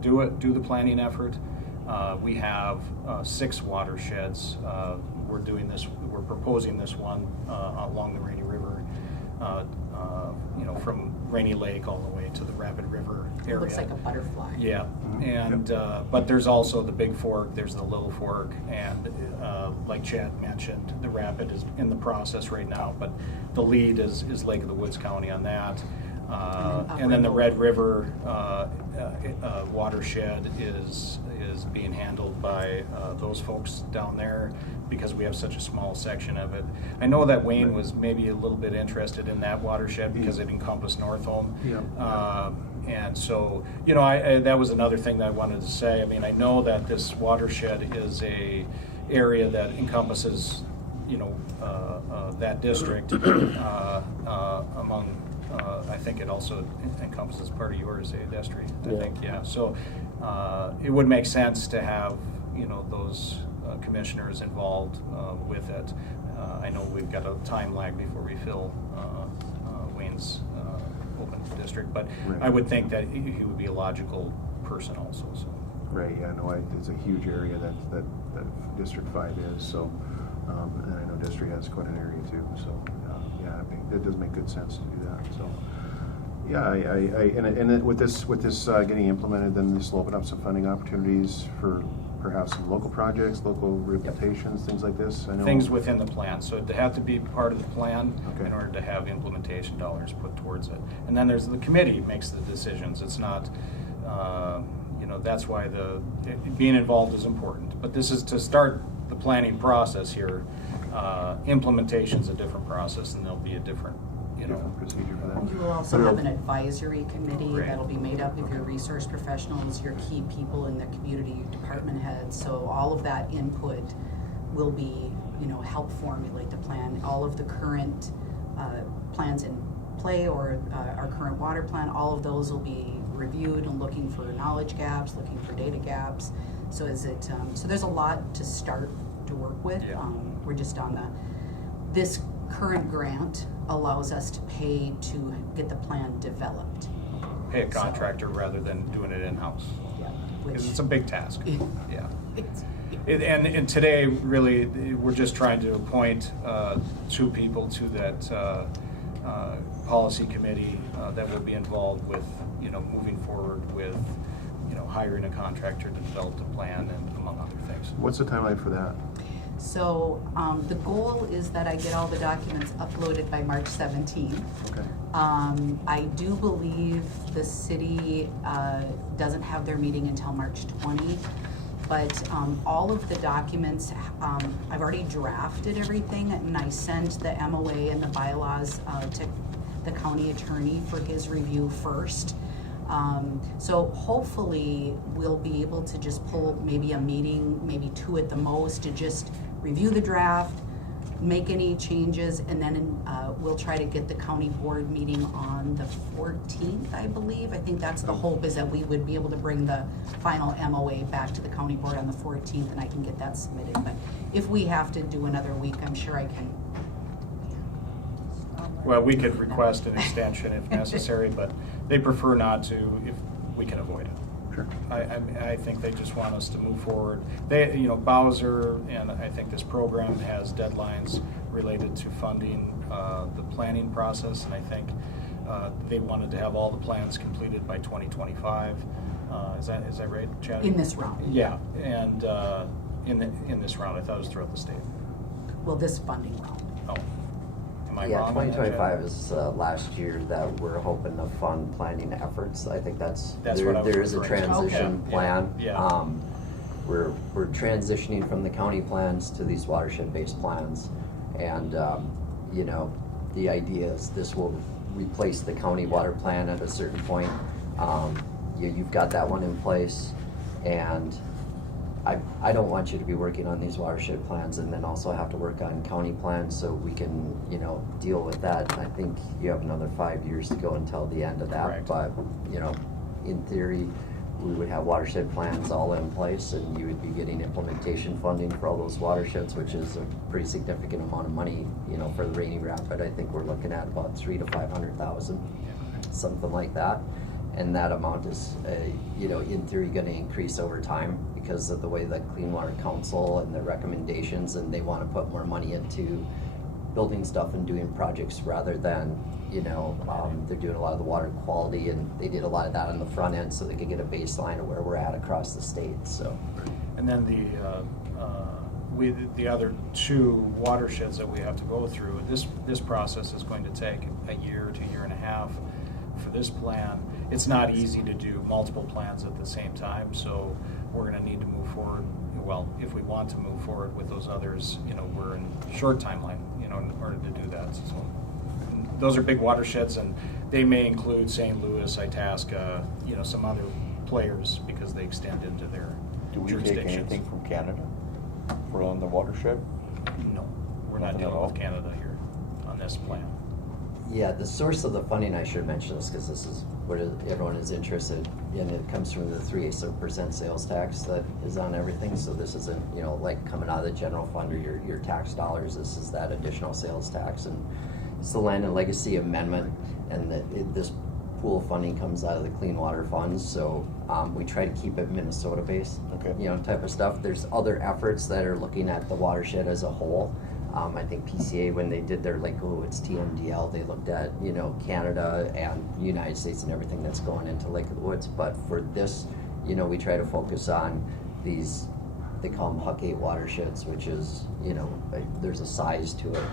do the planning effort. We have 6 watersheds. We're proposing this one along the Rainy River, from Rainy Lake all the way to the Rapid River area. It looks like a butterfly. Yeah, and but there's also the Big Fork, there's the Little Fork, and like Chad mentioned, the Rapid is in the process right now, but the lead is Lake of the Woods County on that. And then the Red River watershed is being handled by those folks down there, because we have such a small section of it. I know that Wayne was maybe a little bit interested in that watershed because it encompassed Northholm. Yeah. And so, I that was another thing that I wanted to say. I mean, I know that this watershed is a area that encompasses, that district among. I think it also encompasses part of yours, Destry. I think, yeah. So it would make sense to have, those commissioners involved with it. I know we've got a time lag before we fill Wayne's open district, but right. I would think that he would be a logical person also. So. Right. Yeah. No. It's a huge area that District 5 is. So, and I know District has quite an area too. So, yeah, I think it does make good sense to do that. So, yeah, and with this getting implemented, then this will open up some funding opportunities for perhaps some local projects, local rehabilitations, things like this. I know things within the plan. So they have to be part of the plan okay. in order to have implementation dollars put towards it. And then there's the committee makes the decisions. It's not, that's why being involved is important. But this is to start the planning process here. Implementation's a different process, and there'll be a different procedure for that. You will also have an advisory committee Right. that'll be made up of your resource professionals, your key people in the community, department heads. So all of that input will be, help formulate the plan. All of the current plans in play, or our current water plan, all of those will be reviewed and looking for knowledge gaps, looking for data gaps. So so there's a lot to start to work with. Yeah. We're just on this current grant allows us to pay to get the plan developed. Pay a contractor rather than doing it in-house. Yeah, Because it's a big task. Yeah. it's And today, really, we're just trying to appoint 2 people to that policy committee that will be involved with, moving forward with, hiring a contractor to develop the plan, and among other things. What's the timeline for that? So the goal is that I get all the documents uploaded by March 17th. Okay. I do believe the city doesn't have their meeting until March 20, but all of the documents, I've already drafted everything, and I sent the MOA and the bylaws to the county attorney for his review first. So hopefully we'll be able to just pull maybe a meeting, maybe 2 at the most, to just review the draft, make any changes, and then we'll try to get the county board meeting on the 14th, I believe. I think that's the hope, is that we would be able to bring the final MOA back to the county board on the 14th, and I can get that submitted. But if we have to do another week, I'm sure I can. Well, we could request an extension if necessary, but they prefer not to if we can avoid it. Sure. I think they just want us to move forward. They, you know, Bowser, and I think this program has deadlines related to funding the planning process, and I think they wanted to have all the plans completed by 2025. Is that right, Chad? In this round. Yeah, and in this round, I thought it was throughout the state. Well, this funding round. Oh, am I Yeah, wrong on that, Chad? 2025 is last year that we're hoping to fund planning efforts. I think that's what I was there is a referring to. transition Okay. plan. Yeah. We're transitioning from the county plans to these watershed-based plans, and you know, the idea is this will replace the county water plan at a certain point. You've got that one in place, and I don't want you to be working on these watershed plans and then also have to work on county plans, so we can, you know, deal with that. And I think you have another 5 years to go until the end of that. Correct. But, you know, in theory, we would have watershed plans all in place, and you would be getting implementation funding for all those watersheds, which is a pretty significant amount of money, you know, for the Rainy Rapid. I think we're looking at about $300,000 to $500,000, something like that. And that amount is, you know, in theory going to increase over time because of the way the Clean Water Council and their recommendations, and they want to put more money into building stuff and doing projects rather than, you know, they're doing a lot of the water quality, and they did a lot of that on the front end so they could get a baseline of where we're at across the state. So, And then the other 2 watersheds that we have to go through, this process is going to take a year to year and a half for this plan. It's not easy to do multiple plans at the same time, so we're going to need to move forward. Well, if we want to move forward with those others, you know, we're in short timeline, you know, in order to do that. So those are big watersheds, and they may include St. Louis, Itasca, you know, some other players because they extend into their Do we take jurisdictions. anything from Canada for on the watershed? No, we're not Nothing at dealing all? with Canada here on this plan. yeah, the source of the funding, I should mention this because this is what everyone is interested in. It comes from the 3/8% sales tax that is on everything. So this isn't, you know, like coming out of the general fund or your tax dollars. This is that additional sales tax, and it's the Land and Legacy Amendment, and this pool of funding comes out of the Clean Water Funds. So we try to keep it Minnesota-based, Okay. you know, type of stuff. There's other efforts that are looking at the watershed as a whole. I think PCA, when they did their Lake Woods TMDL, they looked at, you know, Canada and the United States and everything that's going into Lake of the Woods. But for this, you know, we try to focus on these, they call them Huck 8 watersheds, which is, you know, there's a size to it,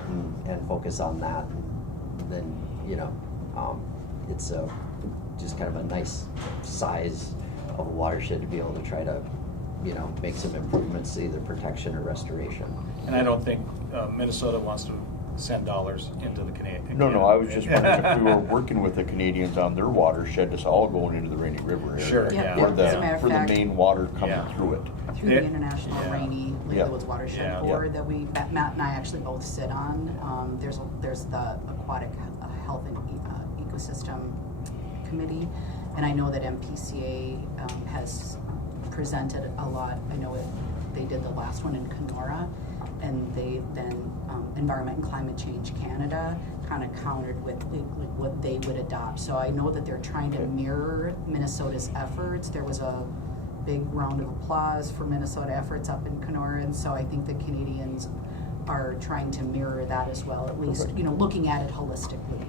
and focus on that. And then, you know, it's just kind of a nice size of a watershed to be able to try to, you know, make some improvements to either protection or restoration. And I don't think Minnesota wants to send dollars into the Canadian. No, I was just wondering if we were working with the Canadians on their watershed, it's all going into the Rainy River area. Sure, Yeah, yeah. as a matter of For the fact, main water coming Yeah. through it. through the International Yeah. Rainy Lake Yeah. of the Woods Watershed Yeah. Board that Matt and I actually both sit on. There's the Aquatic Health and Ecosystem Committee, and I know that MPCA has presented a lot. I know they did the last one in Kenora, and they then Environment and Climate Change Canada kind of countered with like what they would adopt. So I know that they're trying to mirror Minnesota's efforts. There was a big round of applause for Minnesota efforts up in Kenora, and so I think the Canadians are trying to mirror that as well, at least, you know, looking at it holistically.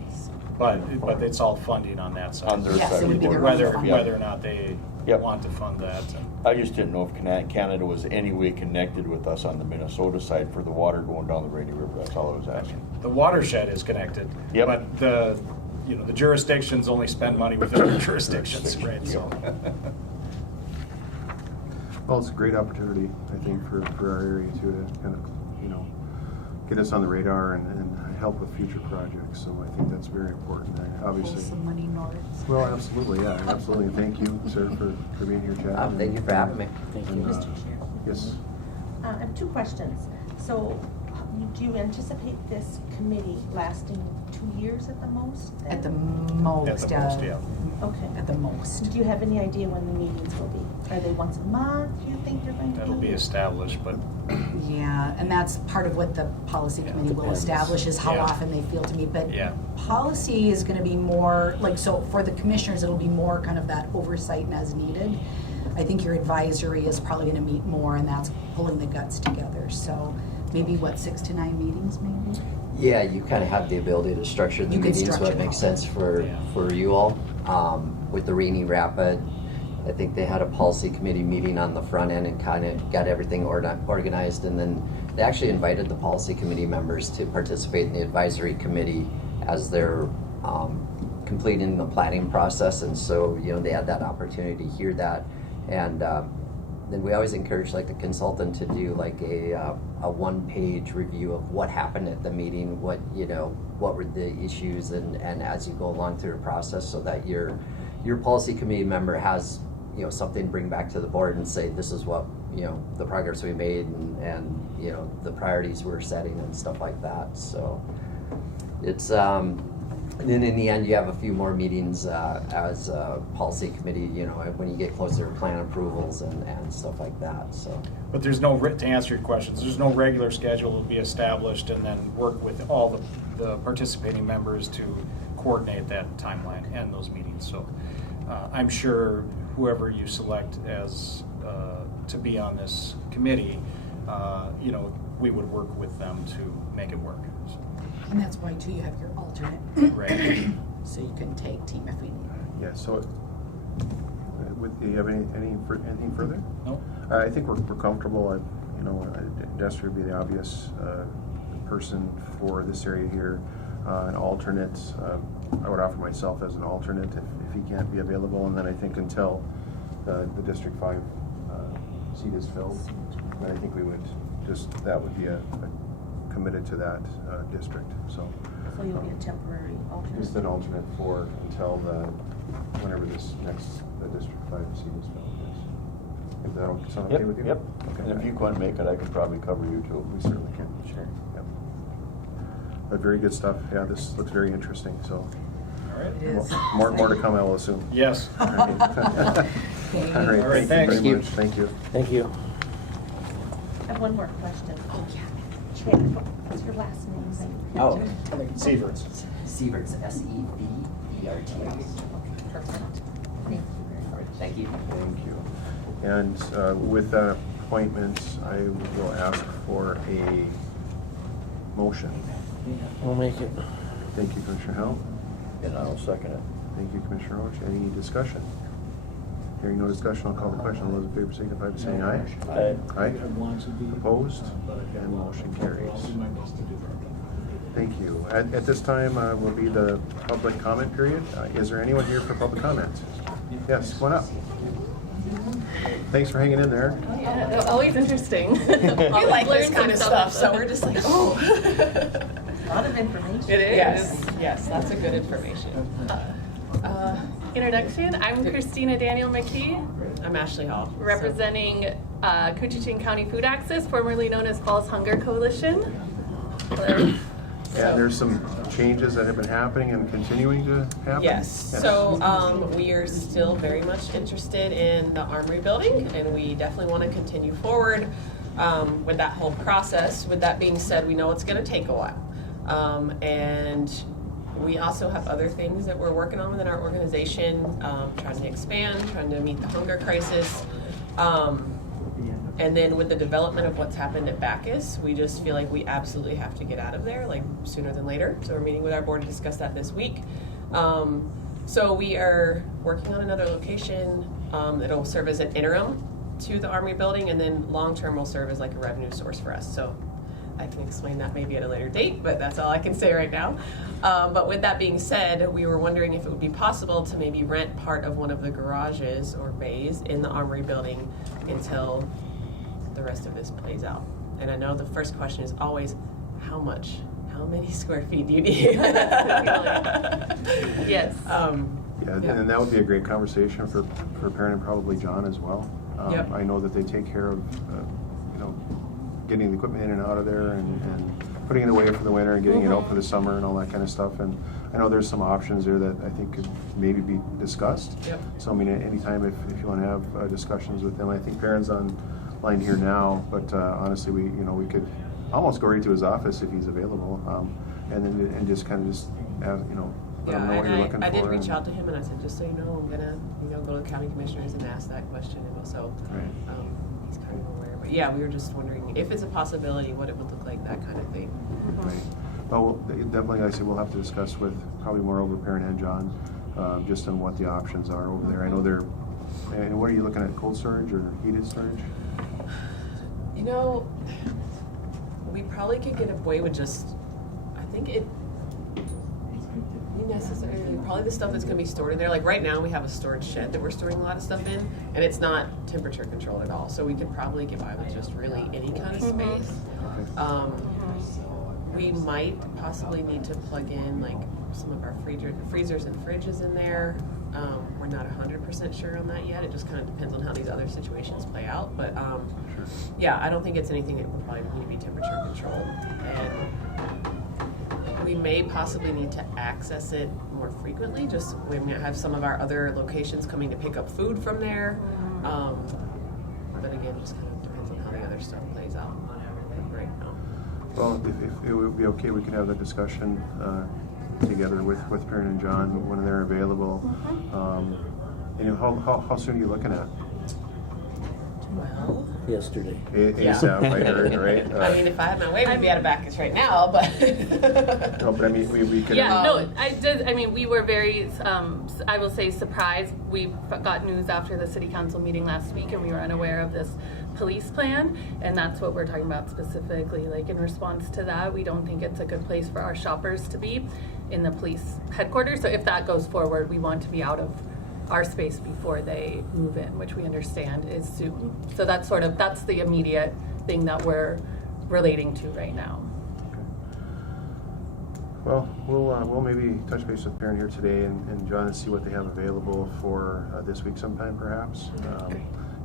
But it's all funding on that side. On their Yes, side it of would the be their board. own funding. Whether or not they Yep. want to fund that. And I just didn't know if Canada was any way connected with us on the Minnesota side for the water going down the Rainy River. That's all I was asking. the watershed is connected. Yep. But the jurisdictions only spend money within their jurisdictions, right? So. Well, it's a great opportunity, I think, for our area too, to kind of, get us on the radar and help with future projects. So I think that's very important. Obviously. Pull some money north. Well, absolutely, yeah, absolutely. And thank you, sir, for being here, Chad. Thank you for having me. Thank you. And, Mr. Chair. Yes. I have two questions. So, do you anticipate this committee lasting 2 years at the most? then? At the most. At the most, yeah. Okay. At the most. Do you have any idea when the meetings will be? Are they once a month, you think they're going to be? That'll be established, but Yeah, and that's part of what the policy committee will depends. establish is how Yeah. often they feel to meet. But Yeah. policy is gonna be more, like, so for the commissioners, it'll be more kind of that oversight and as needed. I think your advisory is probably gonna meet more, and that's pulling the guts together. So maybe, 6 to 9 meetings maybe? Yeah, you kind of have the ability to structure the You can meetings so structure it makes them. sense for, Yeah. for you all. With the Rainy Rapid, I think they had a policy committee meeting on the front end and kind of got everything organized, and then they actually invited the policy committee members to participate in the advisory committee as they're completing the planning process, and so, they had that opportunity to hear that. And then we always encourage like the consultant to do like a one-page review of what happened at the meeting, what were the issues, and as you go along through the process, so that your policy committee member has something to bring back to the board and say, this is what the progress we made, and the priorities we're setting and stuff like that. So it's and then in the end, you have a few more meetings as a policy committee, when you get closer to plan approvals and stuff like that. So, But there's no, to answer your questions, there's no regular schedule to be established and then work with all the participating members to coordinate that timeline and those meetings. So I'm sure whoever you select as to be on this committee, we would work with them to make it work. So. And that's why too, you have your alternate. Right. So you can take team if we need. Yeah, so, do you have anything further? No? I think we're comfortable. Destry would be the obvious person for this area here. An alternate, I would offer myself as an alternate if he can't be available. And then I think until the District 5 seat is filled, then I think we would that would be a committed to that district. So So you'll be a temporary alternate? just an alternate for until whenever this next District 5 seat is filled. Yes. If that'll sound okay with you? Yep. Okay. And if you couldn't make it, I could probably cover you too. We certainly can. Sure. Yep. But very good stuff. Yeah, this looks very interesting. So All right. It is. more to come, I will assume. Yes. All right. Okay. All right. All right, Thank thanks. you very much. Thank you. Thank you. I have one more question. Oh, yeah. Chad, what's your last name? Oh. Sieverts. Sieverts, Severts. Perfect. Thank you very much. Thank you. Thank you. And with that appointment, I will ask for a motion. We'll make it. Thank you, Commissioner Howell. And I'll second it. Thank you, Commissioner Roach. Any discussion? Hearing no discussion, I'll call the question. All those in favor signify by saying aye. Aye. Aye. Opposed? And motion carries. Thank you. At this time will be the public comment period. Is there anyone here for public comment? Yes, come on up. Thanks for hanging in there. Yeah, always interesting. We like this kind of stuff, so we're just like, oh. A lot of information. It is. Yes, lots of good information. Introduction, I'm Christina Daniel McKee, I'm Ashley Hall. representing Koochiching County Food Access, formerly known as Falls Hunger Coalition. And there's some changes that have been happening and continuing to happen? Yes, so we are still very much interested in the Armory building, and we definitely want to continue forward with that whole process. With that being said, we know it's going to take a while. And we also have other things that we're working on within our organization, trying to expand, trying to meet the hunger crisis. And then with the development of what's happened at Bacchus, we just feel like we absolutely have to get out of there, like sooner than later. So we're meeting with our board to discuss that this week. So we are working on another location that'll serve as an interim to the Armory building, and then long-term will serve as like a revenue source for us. So I can explain that maybe at a later date, but that's all I can say right now. But with that being said, we were wondering if it would be possible to maybe rent part of one of the garages or bays in the Armory building until the rest of this plays out. And I know the first question is always, how much? How many square feet do you need? Yes. Yeah, and that would be a great conversation for Perrin and probably John as well. Yep. I know that they take care of, getting the equipment in and out of there and putting it away for the winter and getting it out for the summer and all that kind of stuff. And I know there's some options there that I think could maybe be discussed. Yep. So I mean, anytime if you want to have discussions with them, I think Perrin's on line here now, but honestly, we could almost go right to his office if he's available, and then just kind of have, let him know what you're looking for. I did reach out to him and I said, just so you know, I'm gonna go to the county commissioners and ask that question, and also he's kind of aware. But yeah, we were just wondering if it's a possibility, what it would look like, that kind of thing. Right. Well, definitely, like I said, we'll have to discuss with probably more over Perrin and John, just on what the options are over there. I know they're. And what are you looking at? Cold storage or heated storage? We probably could get away with just, I think it necessarily, probably the stuff that's going to be stored in there. Like right now we have a storage shed that we're storing a lot of stuff in, and it's not temperature controlled at all. So we could probably get by with just really any kind of space. We might possibly need to plug in like some of our freezers and fridges in there. We're not 100% sure on that yet. It just kind of depends on how these other situations play out. But yeah, I don't think it's anything that would probably need to be temperature controlled. And we may possibly need to access it more frequently. Just we might have some of our other locations coming to pick up food from there. But again, just kind of depends on how the other stuff plays out right now. Well, if it would be okay, we could have that discussion together with Perrin and John when they're available. And how soon are you looking at? Well, Yesterday. ASAP, I heard, right? I mean, if I had my way, we'd be out of Bacchus right now, but. No, but I mean, we could. Yeah, no, I mean, we were very, I will say, surprised. We got news after the city council meeting last week, and we were unaware of this police plan, and that's what we're talking about specifically. Like, in response to that, we don't think it's a good place for our shoppers to be in the police headquarters. So if that goes forward, we want to be out of our space before they move in, which we understand is soon. So that's the immediate thing that we're relating to right now. Well, we'll maybe touch base with Perrin here today and John and see what they have available for this week sometime, perhaps.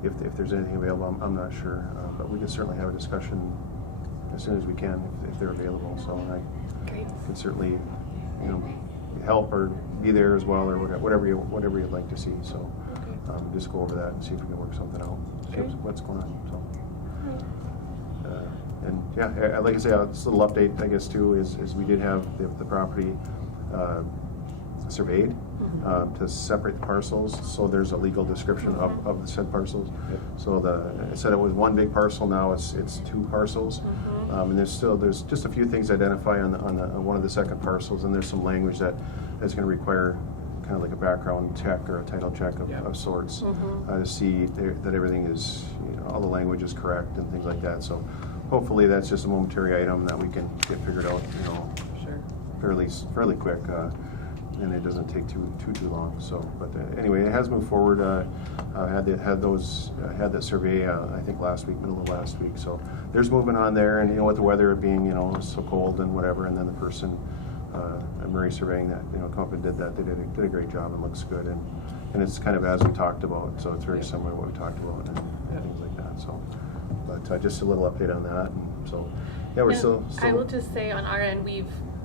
If there's anything available, I'm not sure, but we can certainly have a discussion as soon as we can if they're available. So I can certainly, help or be there as well, or whatever you'd like to see. So just go over that and see if we can work something out. See what's going on. So. And yeah, like I say, just a little update, I guess, too, is we did have the property surveyed to separate the parcels, so there's a legal description of the said parcels. So it said it was one big parcel, now it's two parcels. And there's just a few things identified on one of the second parcels, and there's some language that's going to require kind of like a background check or a title check of sorts to see that everything is, all the language is correct and things like that. So hopefully that's just a momentary item that we can get figured out, fairly quick, and it doesn't take too long. So, but anyway, it has moved forward. Had that survey I think middle of last week. So there's movement on there, and with the weather being so cold and whatever, and then the person at Murray Surveying that come up and did that. They did a great job and looks good, and it's kind of as we talked about. So it's very similar to what we talked about and things like that. So, but just a little update on that. And so yeah, we're still. I will just say on our end,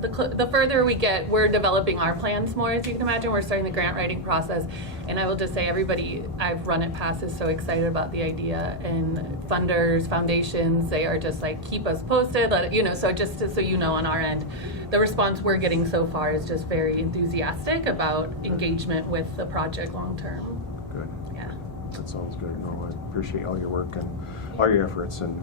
the further we get, we're developing our plans more, as you can imagine. We're starting the grant writing process, and I will just say everybody I've run it past is so excited about the idea, and funders, foundations, they are just like, keep us posted, so just so on our end, the response we're getting so far is just very enthusiastic about engagement with the project long term. Good. Yeah. That sounds good. No, I appreciate all your work, and all your efforts, and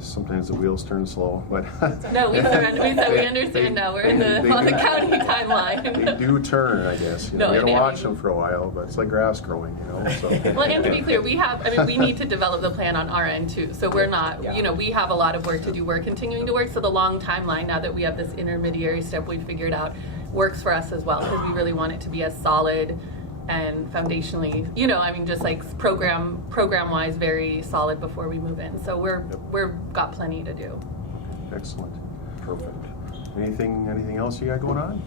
sometimes the wheels turn slow, but. No, we surrender, we said we understand They- now, we're in they on the do- county timeline. They do turn, I guess, you know, No, you gotta and- watch them for a while, but it's like grass growing, you know, so. Well, and to be clear, we need to develop the plan on our end too. So we're not, Yeah. you know, we have a lot of work to do. We're continuing to work. So the long timeline, now that we have this intermediary step we've figured out, works for us as well, because we really want it to be as solid and foundationally, you know, I mean, just like program-wise, very solid before we move in. So we're got plenty to do. Excellent, perfect. Anything else you got going on?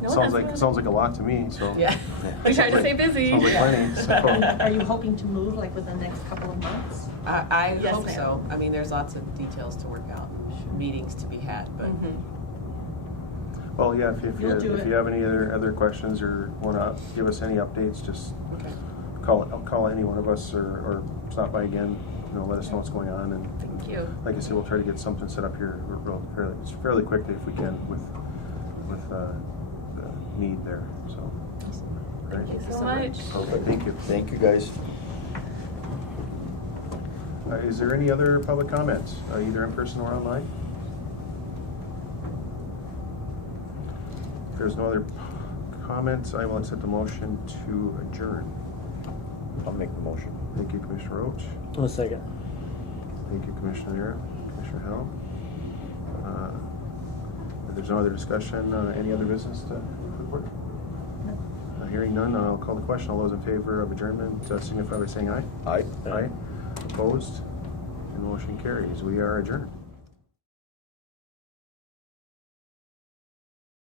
No, Sounds that's like a lot to me, so. Yeah. We try to stay busy. Sounds like plenty, so. Are you hoping to move like within the next couple of months? I Yes, hope ma'am. so. I mean, there's lots of details to work out, meetings to be had, but Well, yeah, if You'll do it. you have any other questions or wanna give us any updates, just okay. call any one of us or stop by again, you know, let us know what's going on, and Thank you. like I said, we'll try to get something set up here fairly quickly if we can with the need there, so. All right. Thank you so much. Okay, thank you. Thank you, guys. Is there any other public comments, either in person or online? If there's no other comments, I will accept a motion to adjourn. I'll make the motion. Thank you, Commissioner Roach. 1 second. Thank you, Commissioner Era, Commissioner Hell. If there's no other discussion, any other business to report? Hearing none, I'll call the question. All those in favor of adjournment signify by saying aye. Aye. Aye. Opposed? And the motion carries. We are adjourned.